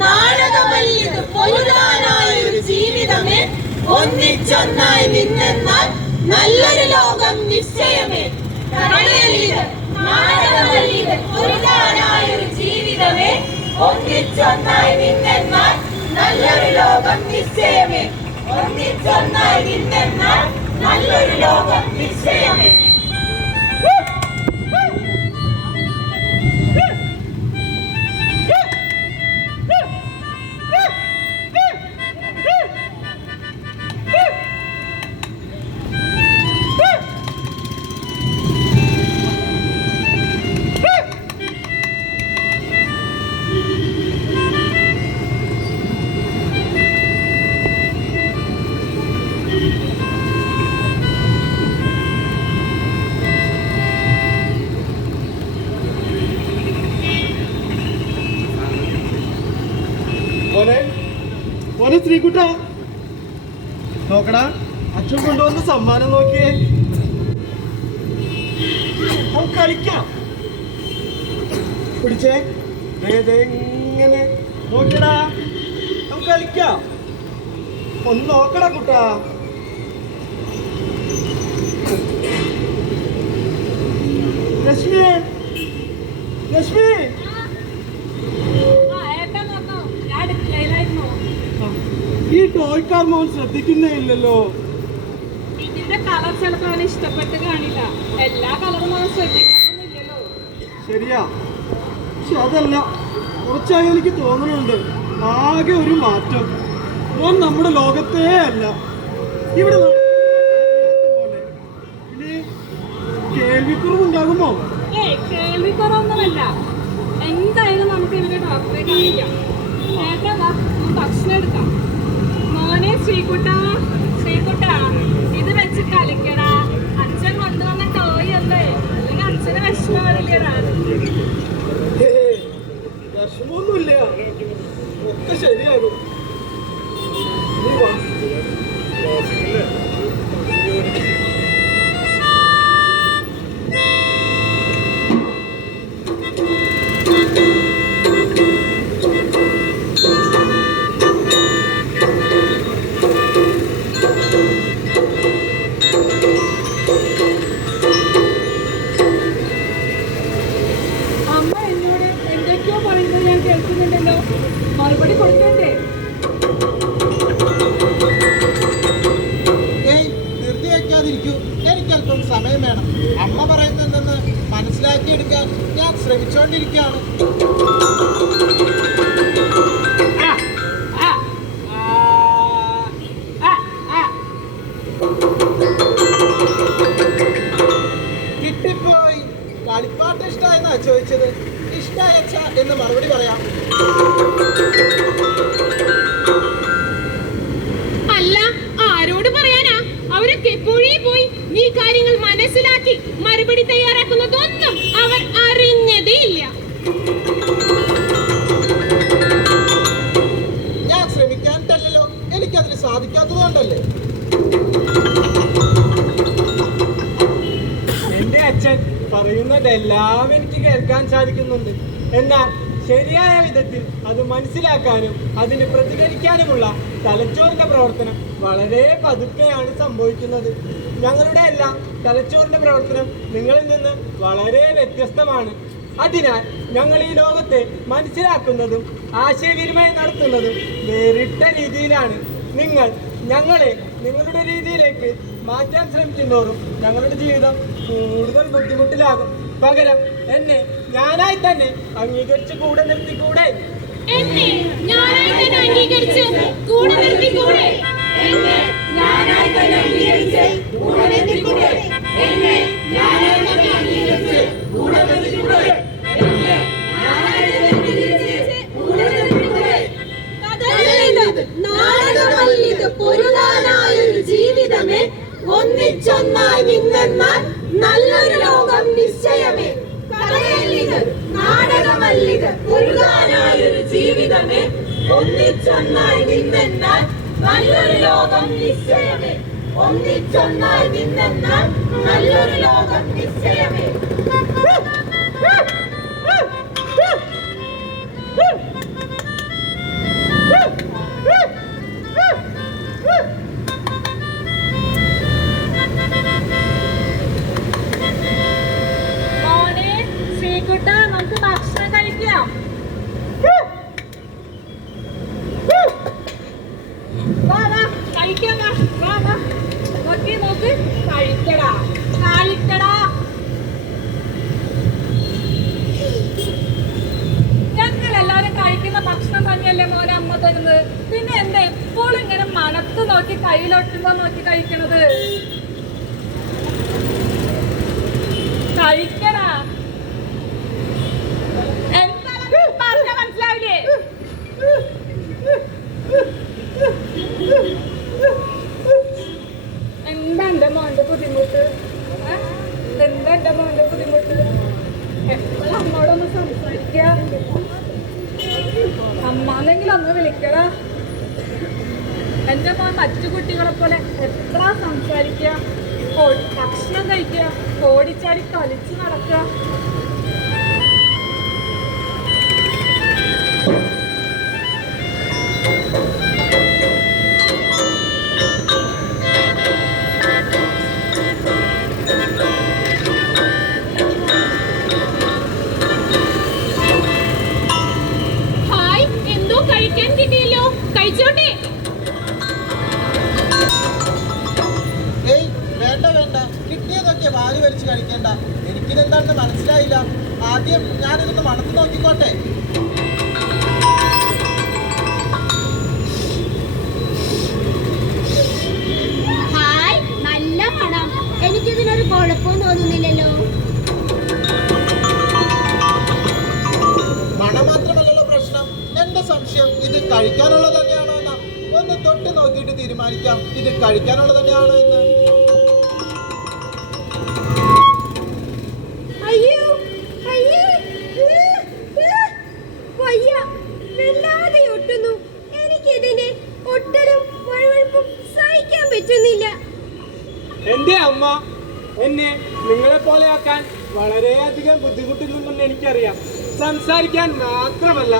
നാടകമല്ലിത് പൊരുതാനായൊരു ജീവിതമേ, ഒന്നിച്ചൊന്നായി നിന്നെന്നാൽ നല്ലൊരു ലോകം നിശ്ചയമേ. നാടകമല്ലിത് പൊരുതാനായൊരു ജീവിതമേ, ഒന്നിച്ചൊന്നായി നിന്നെന്നാൽ നല്ലൊരു ലോകം നിശ്ചയമേ. ഒന്നിച്ചൊന്നായി നിന്നെന്നാൽ നല്ലൊരു ലോകം നിശ്ചയമേ. മോനെ ശ്രീകുട്ട, നോക്കടാ, അച്ഛൻ കൊണ്ടുവന്ന സമ്മാനം നോക്കിയേ. കളിക്കാം, പിടിച്ചേ. എങ്ങനെ നോക്കിയടാ, നമുക്ക് കളിക്കാം. ഒന്ന് നോക്കടാ കുട്ടാ. ലക്ഷ്മി, ലക്ഷ്മി, ഈ ടോയ് കാർ മോൻ ശ്രദ്ധിക്കുന്നേ ഇല്ലല്ലോ. ഇതിന്റെ കളർ ചിലപ്പോ അവന് ഇഷ്ടപ്പെട്ട് കാണില്ല. എല്ലാ കളറും അവൻ ശ്രദ്ധിക്കാനൊന്നുമില്ലല്ലോ. ശരിയാ, പക്ഷെ അതല്ല, കുറച്ചായി എനിക്ക് തോന്നുന്നുണ്ട് ആകെ ഒരു മാറ്റം. മോൻ നമ്മുടെ ലോകത്തേ അല്ല. ഇവിടെ പോലെ ഇനി കേൾവിക്കുറവുണ്ടാകുമോ? കേൾവിക്കുറവൊന്നുമല്ല. എന്തായാലും നമുക്ക് ഇവരെ ഡോക്ടറെ കാണിക്കാം. ഭക്ഷണം എടുക്കാം. മോനെ ശ്രീകുട്ടാ, ശ്രീകുട്ടാ, ഇത് വെച്ച് കളിക്കടാ. അച്ഛൻ കൊണ്ടുവന്ന ടോയ് അല്ലേ, അല്ലെങ്കിൽ അച്ഛന് വിഷമം വരില്ലടാ. വിഷമൊന്നുമില്ല, ഒക്കെ ശരിയാകും. മറുപടി കൊടുക്കണ്ടേ? ധൃതി വയ്ക്കാതിരിക്കൂ, എനിക്കല്പം സമയം വേണം. അമ്മ പറയുന്നതെന്ന് മനസ്സിലാക്കിയെടുക്കാൻ ഞാൻ ശ്രമിച്ചുകൊണ്ടിരിക്കുകയാണ്. കിട്ടിപ്പോയി. കളിപ്പാട്ട് ഇഷ്ടമായെന്നാ ചോദിച്ചത്. ഇഷ്ടയച്ച എന്ന് മറുപടി പറയാം. അല്ല, ആരോട് പറയാനാ? അവരൊക്കെ എപ്പോഴേ പോയി. നീ കാര്യങ്ങൾ മനസ്സിലാക്കി മറുപടി തയ്യാറാക്കുന്നതൊന്നും അവർ അറിഞ്ഞതേ ഇല്ല. ഞാൻ ശ്രമിക്കാനിട്ടല്ലോ, എനിക്കതിന് സാധിക്കാത്തതുകൊണ്ടല്ലേ. എന്റെ അച്ഛൻ പറയുന്നതെല്ലാം എനിക്ക് കേൾക്കാൻ സാധിക്കുന്നുണ്ട്. എന്നാൽ ശരിയായ വിധത്തിൽ അത് മനസ്സിലാക്കാനും അതിന് പ്രതികരിക്കാനുമുള്ള തലച്ചോറിന്റെ പ്രവർത്തനം വളരെ പതുക്കെയാണ് സംഭവിക്കുന്നത്. ഞങ്ങളുടെ എല്ലാം തലച്ചോറിന്റെ പ്രവർത്തനം നിങ്ങളിൽ നിന്ന് വളരെ വ്യത്യസ്തമാണ്. അതിനാൽ ഞങ്ങൾ ഈ ലോകത്തെ മനസ്സിലാക്കുന്നതും ആശയവിനിമയം നടത്തുന്നതും വേറിട്ട രീതിയിലാണ്. നിങ്ങൾ ഞങ്ങളെ നിങ്ങളുടെ രീതിയിലേക്ക് മാറ്റാൻ ശ്രമിക്കുന്നതോറും ഞങ്ങളുടെ ജീവിതം കൂടുതൽ ബുദ്ധിമുട്ടിലാകും. പകരം എന്നെ ഞാനായി തന്നെ അംഗീകരിച്ച് കൂടെ നിർത്തിക്കൂടെ? പൊരുതാനായൊരു ജീവിതമേ, ഒന്നിച്ചൊന്നായി നിന്നെന്നാൽ നല്ലൊരു ലോകം നിശ്ചയമേ. നാടകമല്ലിത് പൊരുതാനായൊരു ജീവിതമേ, ഒന്നിച്ചൊന്നായി നിന്നെന്നാൽ നല്ലൊരു ലോകം നിശ്ചയമേ. ഒന്നിച്ചൊന്നായി നിന്നെന്നാൽ നല്ലൊരു ലോകം നിശ്ചയമേ. പിന്നെ എന്താ എപ്പോഴും ഇങ്ങനെ മണത്ത് നോക്കി കയ്യിലൊട്ടുമ്പോ നോക്കി കഴിക്കണത്? കഴിക്കടാ. എന്താ പറഞ്ഞ മനസ്സിലാവില്ലേ? എന്താ എന്റെ മോന്റെ ബുദ്ധിമുട്ട്? എന്താ എന്റെ മോന്റെ ബുദ്ധിമുട്ട്? എപ്പോഴും അമ്മയോടൊന്ന് സംസാരിക്ക. അമ്മാന്നെങ്കിലും ഒന്ന് വിളിക്കടാ. എന്റെ മോൻ മറ്റു കുട്ടികളെ പോലെ എപ്പോഴാ സംസാരിക്ക, ഭക്ഷണം കഴിക്കുക, ഓടിച്ചാടി കളിച്ച് നടക്കുക. ഹായ്, എന്തോ കഴിക്കാൻ കിട്ടിയല്ലോ, കഴിച്ചോട്ടെ. ഏയ് വേണ്ട വേണ്ട, കിട്ടിയതൊക്കെ വാരി വലിച്ച് കഴിക്കണ്ട. എനിക്കിതെന്താണെന്ന് മനസ്സിലായില്ല. ആദ്യം ഞാനിതൊന്ന് മണത്ത് നോക്കിക്കോട്ടെ. ഹായ്, നല്ല മണം. എനിക്കിതിനൊരു കുഴപ്പവും തോന്നുന്നില്ലല്ലോ. മണം മാത്രമല്ലല്ലോ പ്രശ്നം. എന്റെ സംശയം ഇത് കഴിക്കാനുള്ളത് തന്നെയാണോ എന്നാ. ഒന്ന് തൊട്ട് നോക്കിയിട്ട് തീരുമാനിക്കാം ഇത് കഴിക്കാനുള്ളത് തന്നെയാണോ എന്ന്. അയ്യോ അയ്യോ, വയ്യ, വല്ലാതെ ഒട്ടുന്നു. എനിക്കിതിന്റെ ഒട്ടലും വഴുവഴുപ്പും സഹിക്കാൻ പറ്റുന്നില്ല. എന്റെ അമ്മ എന്നെ നിങ്ങളെ പോലെയാക്കാൻ വളരെയധികം ബുദ്ധിമുട്ടുന്നുണ്ടെന്ന് എനിക്കറിയാം. സംസാരിക്കാൻ മാത്രമല്ല,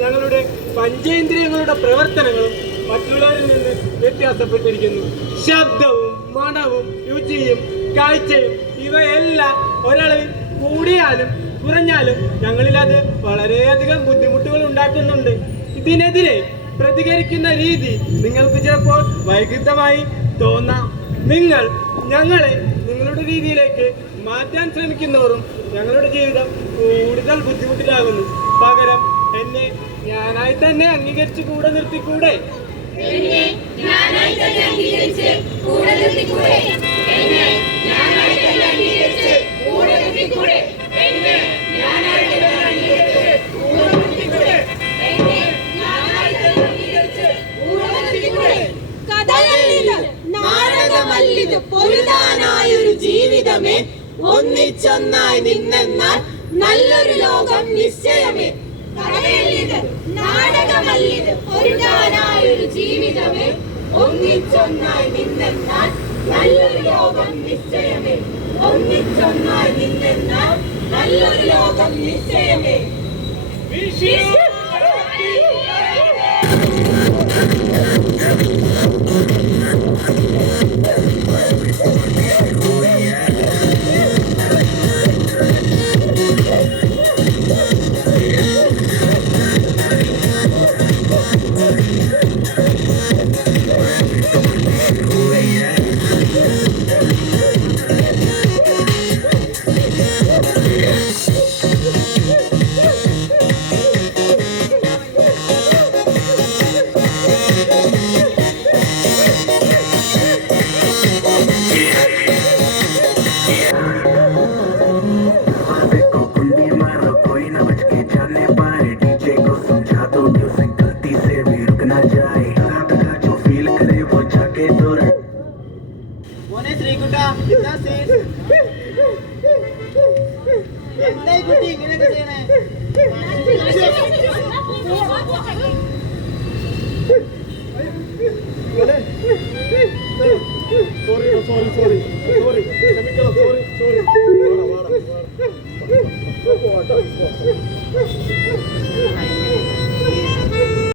ഞങ്ങളുടെ പഞ്ചേന്ദ്രിയങ്ങളുടെ പ്രവർത്തനങ്ങളും മറ്റുള്ളവരിൽ നിന്ന് വ്യത്യാസപ്പെട്ടിരിക്കുന്നു. ശബ്ദവും മണവും രുചിയും കാഴ്ചയും ഇവയെല്ലാം ഒരളവിൽ കൂടിയാലും കുറഞ്ഞാലും ഞങ്ങളിൽ അത് വളരെയധികം ബുദ്ധിമുട്ടുകൾ ഉണ്ടാക്കുന്നുണ്ട്. ഇതിനെതിരെ പ്രതികരിക്കുന്ന രീതി നിങ്ങൾക്ക് ചിലപ്പോൾ വൈകൃതമായി തോന്നാം. നിങ്ങൾ ഞങ്ങളെ നിങ്ങളുടെ രീതിയിലേക്ക് മാറ്റാൻ ശ്രമിക്കുന്നവരും ഞങ്ങളുടെ ജീവിതം കൂടുതൽ ബുദ്ധിമുട്ടിലാകുന്നു. പകരം എന്നെ ഞാനായി തന്നെ അംഗീകരിച്ച് കൂടെ നിർത്തിക്കൂടെ? നാടകമല്ലിത് പൊരുതാനായൊരു ജീവിതമേ, ഒന്നിച്ചൊന്നായി നിന്നെന്നാൽ നല്ലൊരു ലോകം നിശ്ചയമേ. നാടകമല്ലിത് പൊരുതാനായൊരു ജീവിതമേ, ഒന്നിച്ചൊന്നായി നിന്നെന്നാൽ നല്ലൊരു ലോകം നിശ്ചയമേ. ഒന്നിച്ചൊന്നായി നിന്നെന്നാൽ നല്ലൊരു ലോകം നിശ്ചയമേ. മോനെ ശ്രീകുട്ട, എന്തായി കുട്ടി ഇങ്ങനെയൊക്കെ ചെയ്യണേ? സോറി